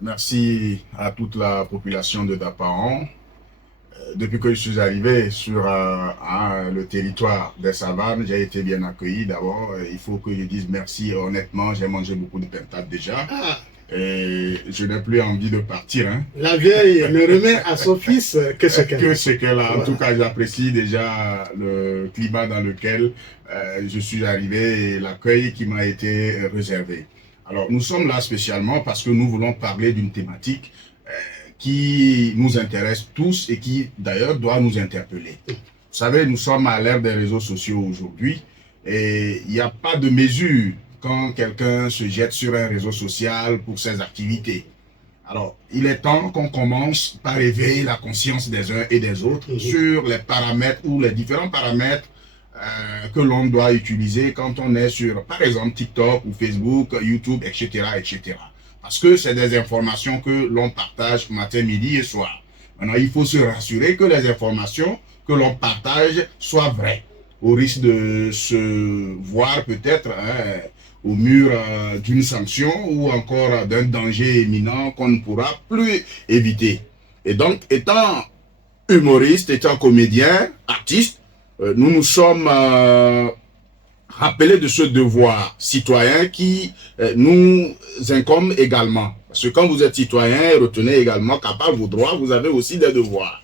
Merci à toute la population de Dapaon. Depuis que je suis arrivé sur le territoire des savanes, j'ai été bien accueilli d'abord. Il faut que je dise merci. Honnêtement, j'ai mangé beaucoup de pintades déjà. Ah, Et je n'ai plus envie de partir. Hein. la vieille ne remet à son fils que ce qu'elle Que a. ce qu'elle a. En Voilà. tout cas, j'apprécie déjà le climat dans lequel je suis arrivé et l'accueil qui m'a été réservé. Alors, nous sommes là spécialement parce que nous voulons parler d'une thématique qui nous intéresse tous et qui, d'ailleurs, doit nous interpeller. Vous savez, nous sommes à l'ère des réseaux sociaux aujourd'hui et il n'y a pas de mesure quand quelqu'un se jette sur un réseau social pour ses activités. Alors, il est temps qu'on commence par éveiller la conscience des uns et des autres sur les paramètres ou les différents paramètres que l'on doit utiliser quand on est sur, par exemple, TikTok ou Facebook, YouTube, etc., etc. Parce que c'est des informations que l'on partage matin, midi et soir. Maintenant, il faut se rassurer que les informations que l'on partage soient vraies, au risque de se voir peut-être au mur d'une sanction ou encore d'un danger imminent qu'on ne pourra plus éviter. Et donc, étant humoriste, étant comédien, artiste, nous nous sommes rappelés de ce devoir citoyen qui nous incombe également. Parce que quand vous êtes citoyen, retenez également qu'à part vos droits, vous avez aussi des devoirs.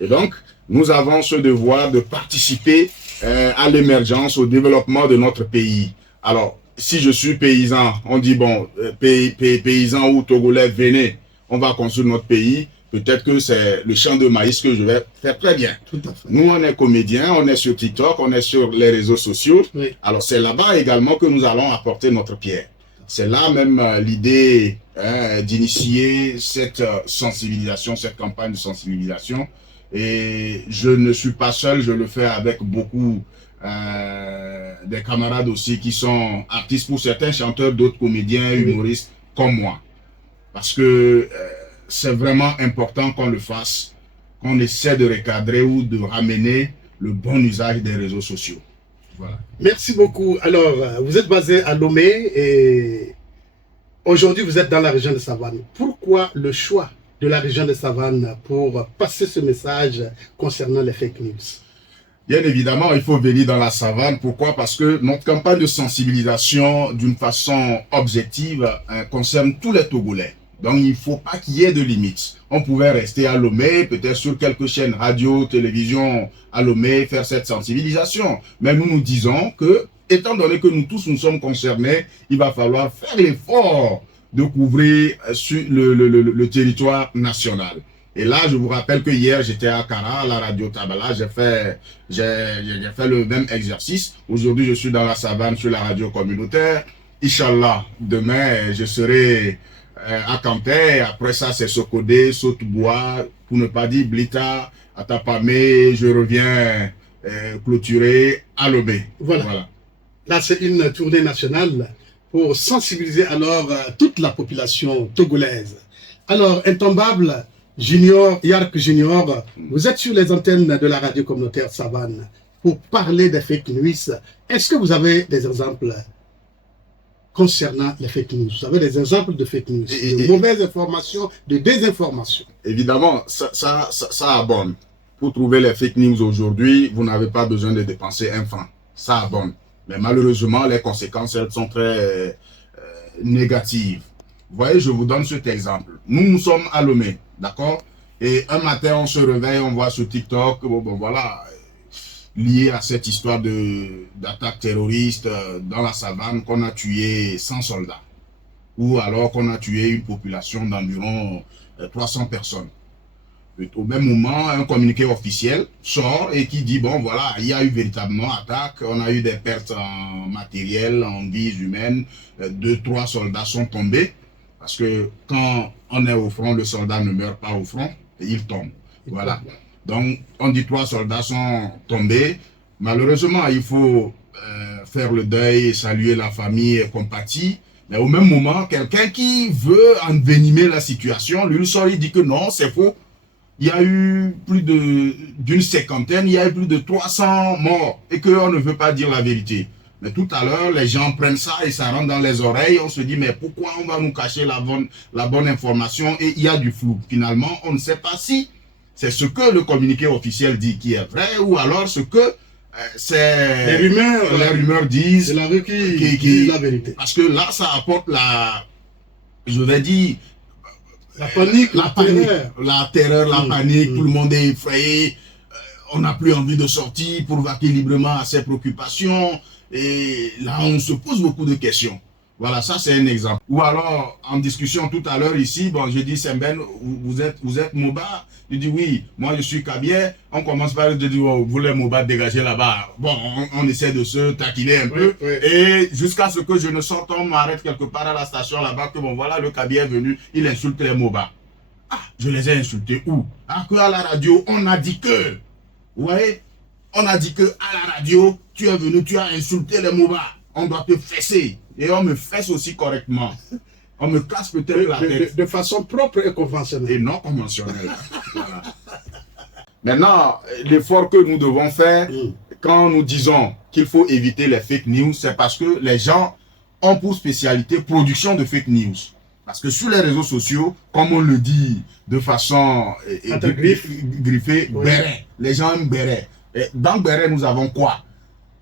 Et donc, nous avons ce devoir de participer à l'émergence, au développement de notre pays. Alors, si je suis paysan, on dit, bon, paysan ou Togolais, venez, on va construire notre pays. Peut-être que c'est le champ de maïs que je vais faire très bien. Tout à fait. Nous, on est comédiens, on est sur TikTok, on est sur les réseaux sociaux. Oui. Alors, c'est là-bas également que nous allons apporter notre pierre. C'est là même l'idée d'initier cette sensibilisation, cette campagne de sensibilisation. Et je ne suis pas seul, je le fais avec beaucoup des camarades aussi qui sont artistes, pour certains chanteurs, d'autres comédiens, humoristes comme moi. Parce que c'est vraiment important qu'on le fasse, qu'on essaie de recadrer ou de ramener le bon usage des réseaux sociaux. Voilà. Merci beaucoup. Alors, vous êtes basé à Lomé et aujourd'hui vous êtes dans la région de Savane. Pourquoi le choix de la région de Savane pour passer ce message concernant les fake news? Bien évidemment, il faut venir dans la savane. Pourquoi? Parce que notre campagne de sensibilisation, d'une façon objective, concerne tous les Togolais. Donc, il ne faut pas qu'il y ait de limites. On pouvait rester à Lomé, peut-être sur quelques chaînes radio, télévision à Lomé, faire cette sensibilisation. Mais nous nous disons que, étant donné que nous tous nous sommes concernés, il va falloir faire l'effort de couvrir sur le territoire national. Et là, je vous rappelle que hier, j'étais à Kara, à la radio Tabala, j'ai fait le même exercice. Aujourd'hui, je suis dans la savane sur la radio communautaire. Inch'Allah, demain, je serai à Campé. Après ça, c'est Sokodé, Saute-Bois, pour ne pas dire Blita, Atapamé. Je reviens clôturer à Lomé. Voilà. Là, c'est une tournée nationale pour sensibiliser alors toute la population togolaise. Alors, Intombable Junior, Yark Junior, vous êtes sur les antennes de la radio communautaire Savane pour parler des fake news. Est-ce que vous avez des exemples concernant les fake news? Vous avez des exemples de fake news, de mauvaises informations, de désinformation? Évidemment, ça abonne. Pour trouver les fake news aujourd'hui, vous n'avez pas besoin de dépenser un franc. Ça abonne. Mais malheureusement, les conséquences, elles sont très négatives. Vous voyez, je vous donne cet exemple. Nous sommes à Lomé, d'accord? Et un matin, on se réveille, on voit sur TikTok, bon voilà, lié à cette histoire d'attaque terroriste dans la savane, qu'on a tué 100 soldats. Ou alors qu'on a tué une population d'environ 300 personnes. Et au même moment, un communiqué officiel sort et qui dit, bon voilà, il y a eu véritablement attaque, on a eu des pertes en matériel, en vies humaines, 2-3 soldats sont tombés. Parce que quand on est au front, le soldat ne meurt pas au front, il tombe. Voilà. Donc, on dit 3 soldats sont tombés. Malheureusement, il faut faire le deuil, saluer la famille et compatir. Mais au même moment, quelqu'un qui veut envenimer la situation, lui sort, il dit que non, c'est faux. Il y a eu plus d'une cinquantaine, il y a eu plus de 300 morts et qu'on ne veut pas dire la vérité. Mais tout à l'heure, les gens prennent ça et ça rentre dans les oreilles. On se dit, mais pourquoi on va nous cacher la bonne information? Et il y a du flou. Finalement, on ne sait pas si c'est ce que le communiqué officiel dit qui est vrai ou alors ce que c'est les rumeurs disent. C'est la rue qui dit la vérité. Parce que là, ça apporte je vais dire, la panique, la terreur, la panique. Tout le monde est effrayé. On n'a plus envie de sortir pour vaquer librement à ses préoccupations. Et là, on se pose beaucoup de questions. Voilà, ça c'est un exemple. Ou alors, en discussion tout à l'heure ici, bon, je dis, Semben, vous êtes Moba? Je dis, oui, moi je suis Kabie. On commence par dire, oh, vous les Moba dégagez là-bas. Bon, on essaie de se taquiner un peu. Oui. Et jusqu'à ce que je ne sorte, on m'arrête quelque part à la station là-bas, que bon, voilà, le Kabie est venu, il insulte les Moba. Ah, je les ai insultés où? Ah, que à la radio, on a dit que. Vous voyez? On a dit que à la radio, tu es venu, tu as insulté les Moba. On doit te fesser. Et on me fesse aussi correctement. On me casse peut-être la tête. De façon propre et conventionnelle. Et non conventionnelle. Voilà. Maintenant, l'effort que nous devons faire, quand nous disons qu'il faut éviter les fake news, c'est parce que les gens ont pour spécialité production de fake news. Parce que sur les réseaux sociaux, comme on le dit de façon griffée, oui. béret. Les gens aiment béret. Et dans béret, nous avons quoi?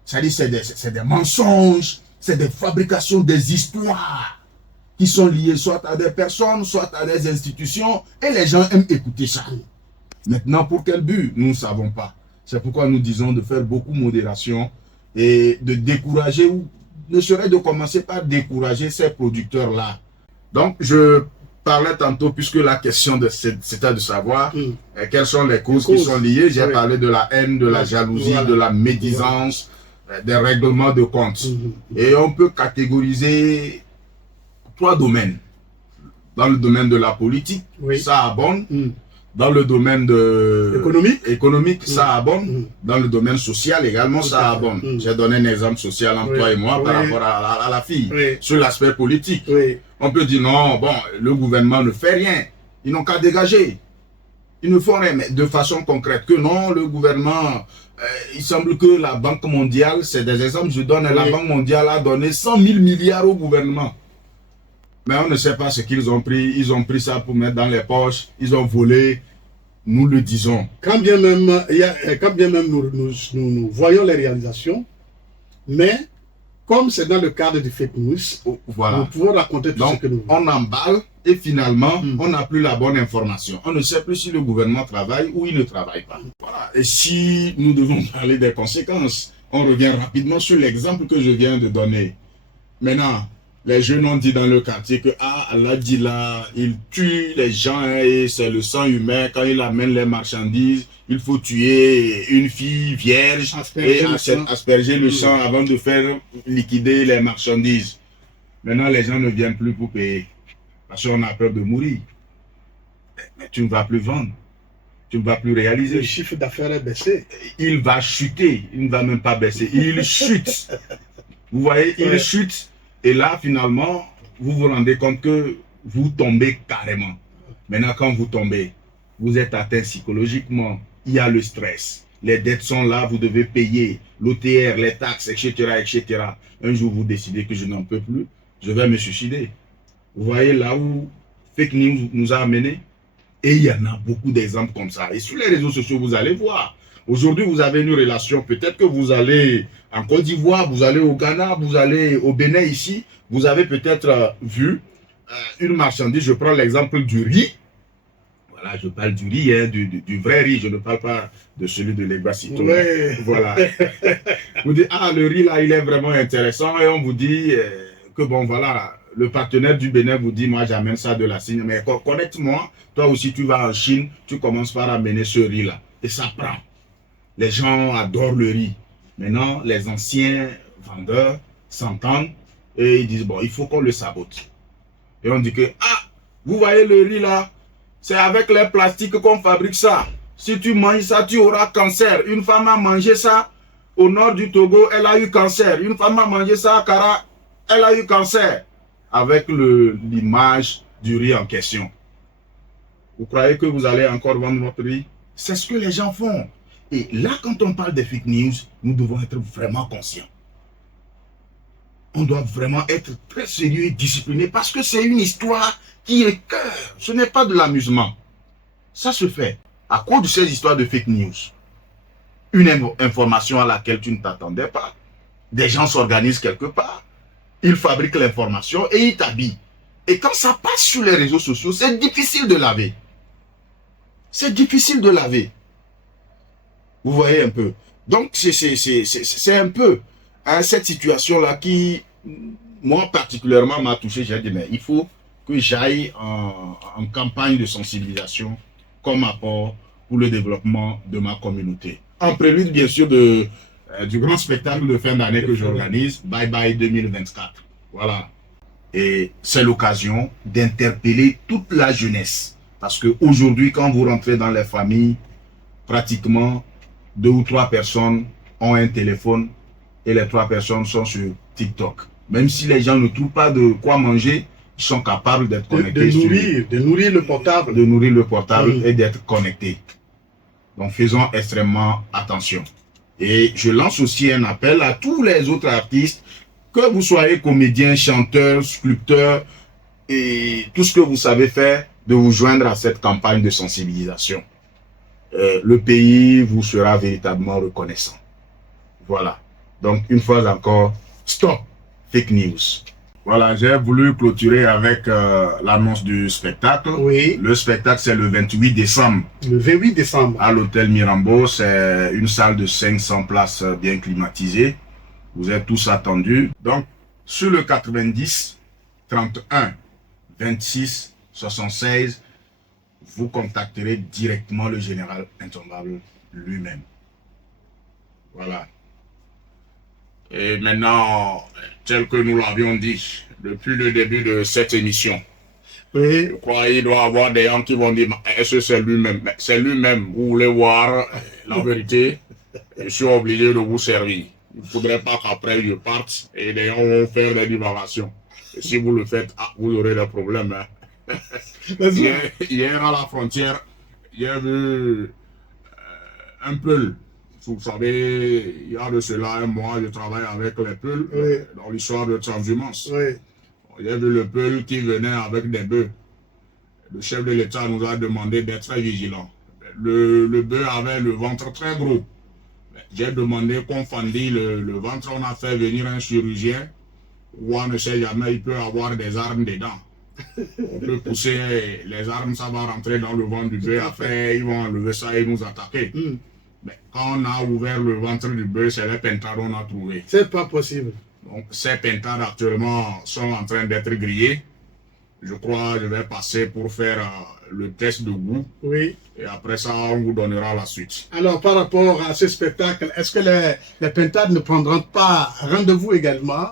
C'est-à-dire c'est des mensonges, c'est des fabrications, des histoires qui sont liées soit à des personnes, soit à des institutions. Et les gens aiment écouter ça. Maintenant, pour quel but? Nous ne savons pas. C'est pourquoi nous disons de faire beaucoup de modération et de décourager, ou ne serait de commencer par décourager ces producteurs-là. Donc, je parlais tantôt, puisque la question c'était de savoir quelles sont les causes qui sont liées. J'ai parlé de la haine, de la jalousie, de la médisance, des règlements de compte. Et on peut catégoriser 3 domaines. Dans le domaine de la politique, ça abonde. Dans le domaine économique, ça abonde. Dans le domaine social également, ça abonde. J'ai donné un exemple social entre toi et moi par rapport à la fille. Sur l'aspect politique, on peut dire non, bon, le gouvernement ne fait rien. Ils n'ont qu'à dégager. Ils ne font rien, mais de façon concrète. Que non, le gouvernement, il semble que la Banque mondiale, c'est des exemples, je donne, la Banque mondiale a donné 100 000 milliards au gouvernement. Mais on ne sait pas ce qu'ils ont pris. Ils ont pris ça pour mettre dans les poches. Ils ont volé. Nous le disons. Quand bien même, nous voyons les réalisations, mais comme c'est dans le cadre du fake news, nous pouvons raconter tout ce que nous voulons. On emballe et finalement, on n'a plus la bonne information. On ne sait plus si le gouvernement travaille ou il ne travaille pas. Voilà. Et si nous devons parler des conséquences, on revient rapidement sur l'exemple que je viens de donner. Maintenant, les jeunes ont dit dans le quartier que Allah dit là, il tue les gens et c'est le sang humain. Quand il amène les marchandises, il faut tuer une fille vierge et asperger le sang avant de faire liquider les marchandises. Maintenant, les gens ne viennent plus pour payer parce qu'on a peur de mourir. Mais tu ne vas plus vendre. Tu ne vas plus réaliser. Le chiffre d'affaires est baissé. Il va chuter. Il ne va même pas baisser. Il chute. Vous voyez, il chute. Et là, finalement, vous vous rendez compte que vous tombez carrément. Maintenant, quand vous tombez, vous êtes atteint psychologiquement. Il y a le stress. Les dettes sont là, vous devez payer l'OTR, les taxes, etc., etc. Un jour, vous décidez que je n'en peux plus, je vais me suicider. Vous voyez là où fake news nous a amenés? Et il y en a beaucoup d'exemples comme ça. Et sur les réseaux sociaux, vous allez voir. Aujourd'hui, vous avez une relation. Peut-être que vous allez en Côte d'Ivoire, vous allez au Ghana, vous allez au Bénin ici. Vous avez peut-être vu une marchandise. Je prends l'exemple du riz. Voilà, je parle du riz, hein, du vrai riz. Je ne parle pas de celui de l'Éguacito. Voilà. Vous dites, le riz là, il est vraiment intéressant. Et on vous dit que bon, voilà, le partenaire du Bénin vous dit, moi j'amène ça de la Chine. Mais connecte-moi, toi aussi tu vas en Chine, tu commences par amener ce riz là. Et ça prend. Les gens adorent le riz. Maintenant, les anciens vendeurs s'entendent et ils disent, bon, il faut qu'on le sabote. Et on dit que, vous voyez le riz là, c'est avec les plastiques qu'on fabrique ça. Si tu manges ça, tu auras cancer. Une femme a mangé ça au nord du Togo, elle a eu cancer. Une femme a mangé ça à Kara, elle a eu cancer. Avec l'image du riz en question. Vous croyez que vous allez encore vendre votre riz? C'est ce que les gens font. Et là, quand on parle de fake news, nous devons être vraiment conscients. on doit vraiment être très sérieux et discipliné parce que c'est une histoire qui est cœur. Ce n'est pas de l'amusement. Ça se fait. À cause de ces histoires de fake news, une information à laquelle tu ne t'attendais pas, des gens s'organisent quelque part, ils fabriquent l'information et ils t'habillent. Et quand ça passe sur les réseaux sociaux, c'est difficile de laver. C'est difficile de laver. Vous voyez un peu. Donc, c'est un peu cette situation-là qui, moi particulièrement, m'a touché. J'ai dit, mais il faut que j'aille en campagne de sensibilisation comme apport pour le développement de ma communauté. En prélude, bien sûr, du grand spectacle de fin d'année que j'organise, Bye Bye 2024. Voilà. Et c'est l'occasion d'interpeller toute la jeunesse. Parce qu'aujourd'hui, quand vous rentrez dans les familles, pratiquement 2 ou 3 personnes ont un téléphone et les 3 personnes sont sur TikTok. Même si les gens ne trouvent pas de quoi manger, ils sont capables d'être connectés. De nourrir le portable. De nourrir le portable et d'être connectés. Donc faisons extrêmement attention. Et je lance aussi un appel à tous les autres artistes, que vous soyez comédien, chanteur, sculpteur et tout ce que vous savez faire, de vous joindre à cette campagne de sensibilisation. Le pays vous sera véritablement reconnaissant. Voilà. Donc, une fois encore, stop fake news. Voilà, j'ai voulu clôturer avec l'annonce du spectacle. Oui. Le spectacle, c'est le 28 décembre. Le 28 décembre. À l'hôtel Mirambeau, c'est une salle de 500 places bien climatisée. Vous êtes tous attendus. Donc, sur le 90, 31, 26, 76, vous contacterez directement le général intombable lui-même. Voilà. Et maintenant, tel que nous l'avions dit depuis le début de cette émission, oui. je crois qu'il doit y avoir des gens qui vont dire, est-ce que c'est lui-même? C'est lui-même. Vous voulez voir la vérité? Je suis obligé de vous servir. Il ne faudrait pas qu'après je parte et les gens vont faire des divagations. Et si vous le faites, vous aurez des problèmes. Hein. Hier à la frontière, j'ai vu un Peul. Vous savez, il y a de cela un mois, je travaille avec les Peuls dans l'histoire de transhumance. Oui. J'ai vu le Peul qui venait avec des bœufs. Le chef de l'État nous a demandé d'être très vigilants. Le bœuf avait le ventre très gros. J'ai demandé qu'on fendille le ventre. On a fait venir un chirurgien où on ne sait jamais, il peut avoir des armes dedans. On peut pousser les armes, ça va rentrer dans le ventre du bœuf. Après, ils vont enlever ça et nous attaquer. Mais quand on a ouvert le ventre du bœuf, c'est les pentades qu'on a trouvé. C'est pas possible. Donc, ces pentades actuellement sont en train d'être grillées. Je crois que je vais passer pour faire le test de goût. Oui. Et après ça, on vous donnera la suite. Alors, par rapport à ce spectacle, est-ce que les pentades ne prendront pas rendez-vous également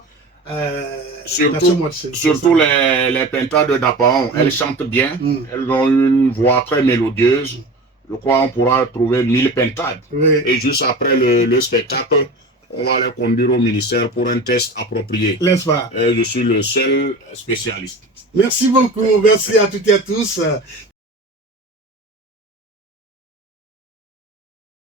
surtout les pentades de Dapaon, elles chantent bien. Elles ont une voix très mélodieuse. Je crois qu'on pourra trouver 1000 pentades. Oui. Et juste après le spectacle, on va les conduire au ministère pour un test approprié. N'est-ce pas? Et je suis le seul spécialiste. Merci beaucoup. Merci à toutes et à tous.